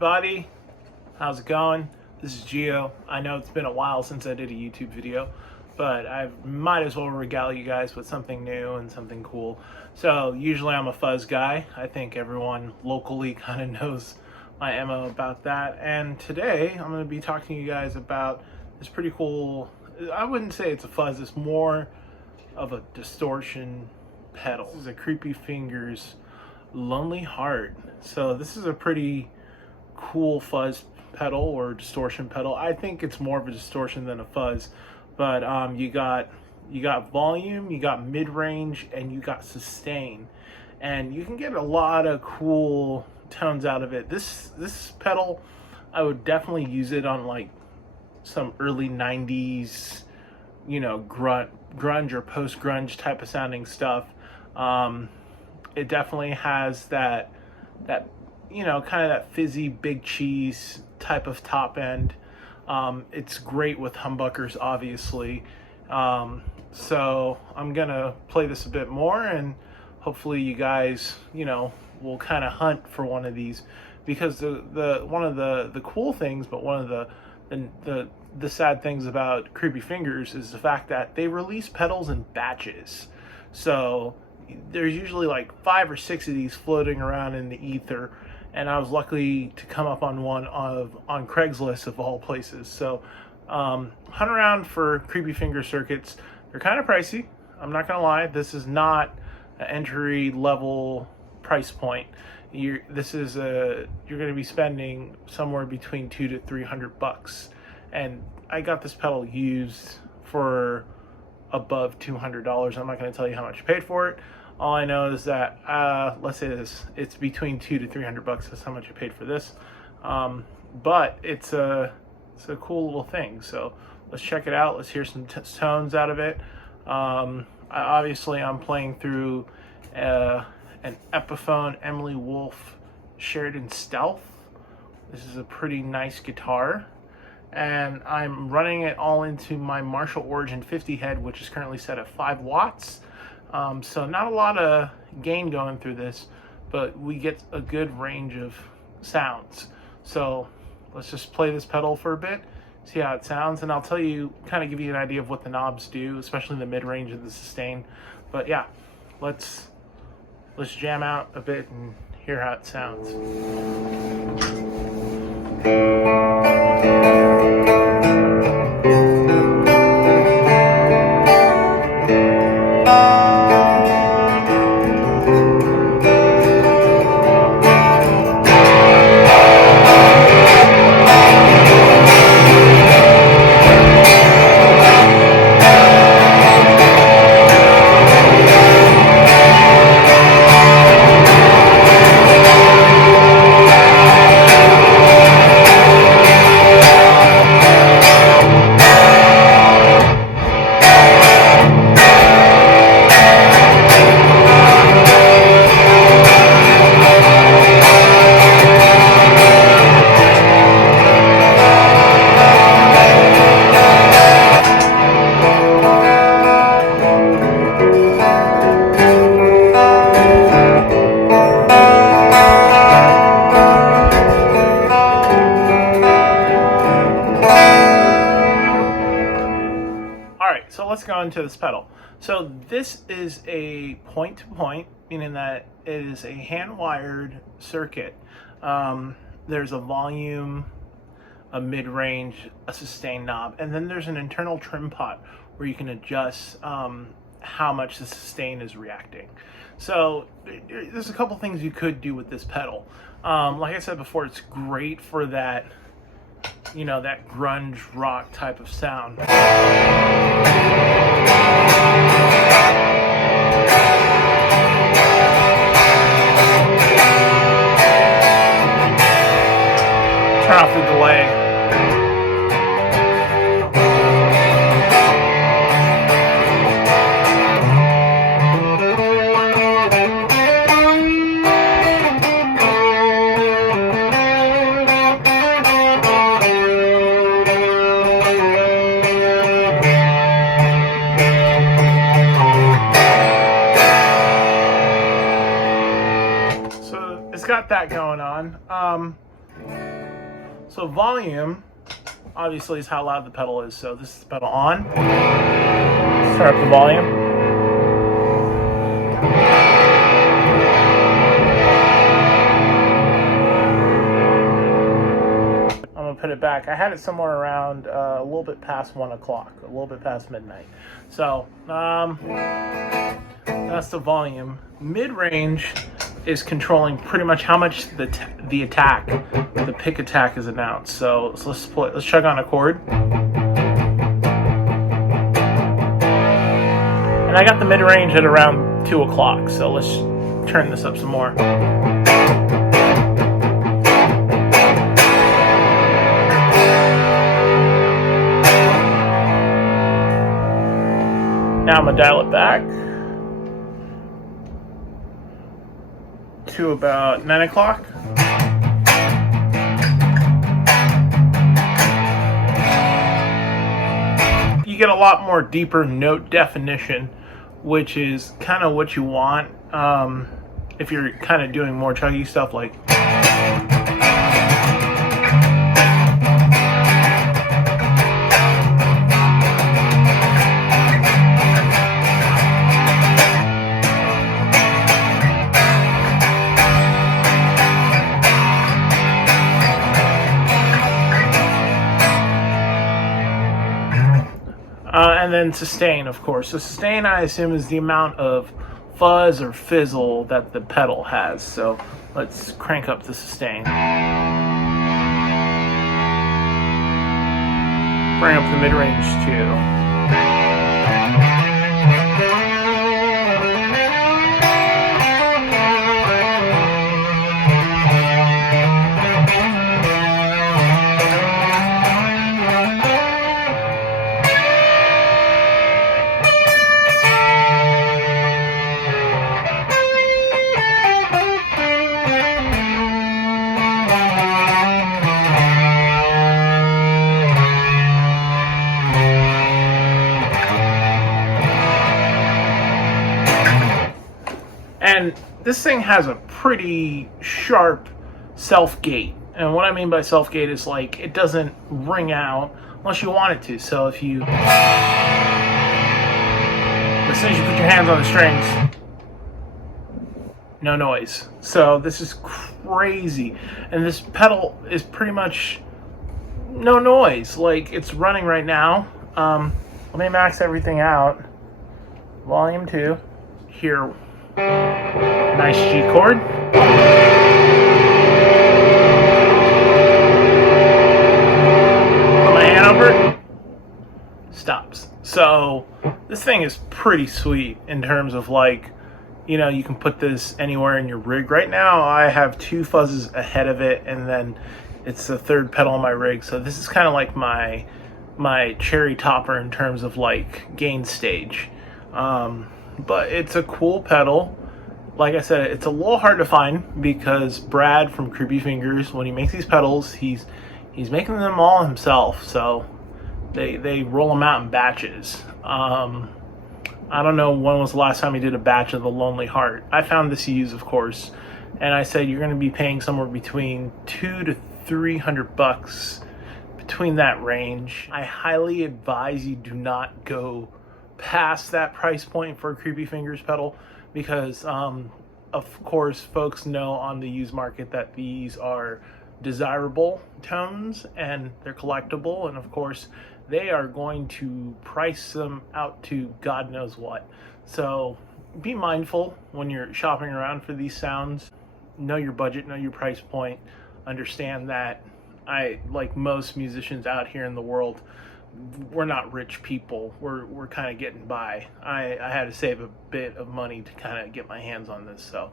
everybody, how's it going? This is Gio. I know it's been a while since I did a YouTube video, but I might as well regale you guys with something new and something cool. So usually I'm a fuzz guy. I think everyone locally kind of knows my MO about that. And today I'm going to be talking to you guys about this pretty cool, I wouldn't say it's a fuzz, it's more of a distortion pedal. This is a Creepy Fingers Lonely Heart. So this is a pretty cool fuzz pedal or distortion pedal. I think it's more of a distortion than a fuzz, but you got volume, you got mid-range, and you got sustain, and you can get a lot of cool tones out of it. This pedal, I would definitely use it on like some early 90s, you know, grunge or post-grunge type of sounding stuff. It definitely has that you know, kind of that fizzy big cheese type of top end. It's great with humbuckers, obviously. So I'm gonna play this a bit more, and hopefully you guys, you know, will kind of hunt for one of these, because one of the cool things, but one of the sad things about Creepy Fingers is the fact that they release pedals in batches. So there's usually like 5 or 6 of these floating around in the ether, and I was lucky to come up on one on Craigslist of all places. So hunt around for Creepy Finger circuits. They're kind of pricey, I'm not gonna lie. This is not an entry level price point. You're gonna be spending somewhere between $200 to $300, and I got this pedal used for above $200. I'm not going to tell you how much I paid for it. All I know is that let's say this, it's between $200 to $300. That's how much I paid for this. But it's a cool little thing. So let's check it out. Let's hear some tones out of it. Obviously I'm playing through an Epiphone Emily Wolf Sheridan Stealth. This is a pretty nice guitar, and I'm running it all into my Marshall Origin 50 head, which is currently set at 5 watts. So not a lot of gain going through this, but we get a good range of sounds. So let's just play this pedal for a bit, see how it sounds, and I'll tell you, kind of give you an idea of what the knobs do, especially the mid-range and the sustain. But yeah, let's jam out a bit and hear how it sounds. So let's go into this pedal. So this is a point-to-point, meaning that it is a hand-wired circuit. There's a volume, a mid-range, a sustain knob, and then there's an internal trim pot where you can adjust how much the sustain is reacting. So there's a couple things you could do with this pedal. Like I said before, it's great for that, you know, that grunge rock type of sound. Turn off the delay. got that going on. So volume, obviously, is how loud the pedal is. So this is the pedal on. Turn up the volume. Put it back. I had it somewhere around a little bit past 1 o'clock, a little bit past midnight. So that's the volume. Mid-range is controlling pretty much how much the attack, the pick attack is announced. So let's check on a chord. And I got the mid-range at around 2 o'clock. So let's turn this up some more. Now I'm gonna dial it back to about 9 o'clock. You get a lot more deeper note definition, which is kind of what you want if you're kind of doing more chuggy stuff like. And then sustain, of course. So sustain, I assume, is the amount of fuzz or fizzle that the pedal has. So let's crank up the sustain. Bring up the mid-range too. And this thing has a pretty sharp self gate. And what I mean by self gate is like it doesn't ring out unless you want it to. So if you, as soon as you put your hands on the strings, no noise. So this is crazy. And this pedal is pretty much no noise. Like it's running right now. Let me max everything out. Volume 2. Here. Nice G chord. Put my hand over it. Stops. So this thing is pretty sweet in terms of like, you know, you can put this anywhere in your rig. Right now I have 2 fuzzes ahead of it, and then it's the 3rd pedal on my rig. So this is kind of like my cherry topper in terms of like gain stage. But it's a cool pedal. Like I said, it's a little hard to find because Brad from Creepy Fingers, when he makes these pedals, he's making them all himself. So they roll them out in batches. I don't know when was the last time he did a batch of the Lonely Heart. I found this used, of course, and I said you're going to be paying somewhere between $200 to $300 between that range. I highly advise you do not go past that price point for a Creepy Fingers pedal because of course folks know on the used market that these are desirable tones and they're collectible, and of course they are going to price them out to God knows what. So be mindful when you're shopping around for these sounds. Know your budget, know your price point. Understand that like most musicians out here in the world, we're not rich people. We're kind of getting by. I had to save a bit of money to kind of get my hands on this, so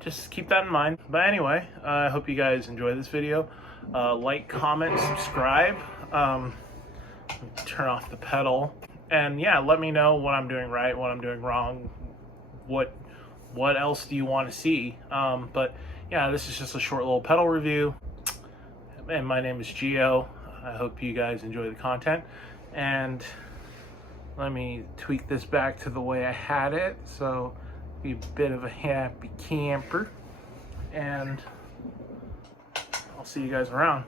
just keep that in mind. But anyway, I hope you guys enjoy this video. Like, comment, subscribe. Turn off the pedal, and yeah, let me know what I'm doing right, what I'm doing wrong, what else do you want to see. But yeah, this is just a short little pedal review, and my name is Gio. I hope you guys enjoy the content, and let me tweak this back to the way I had it so be a bit of a happy camper. And I'll see you guys around.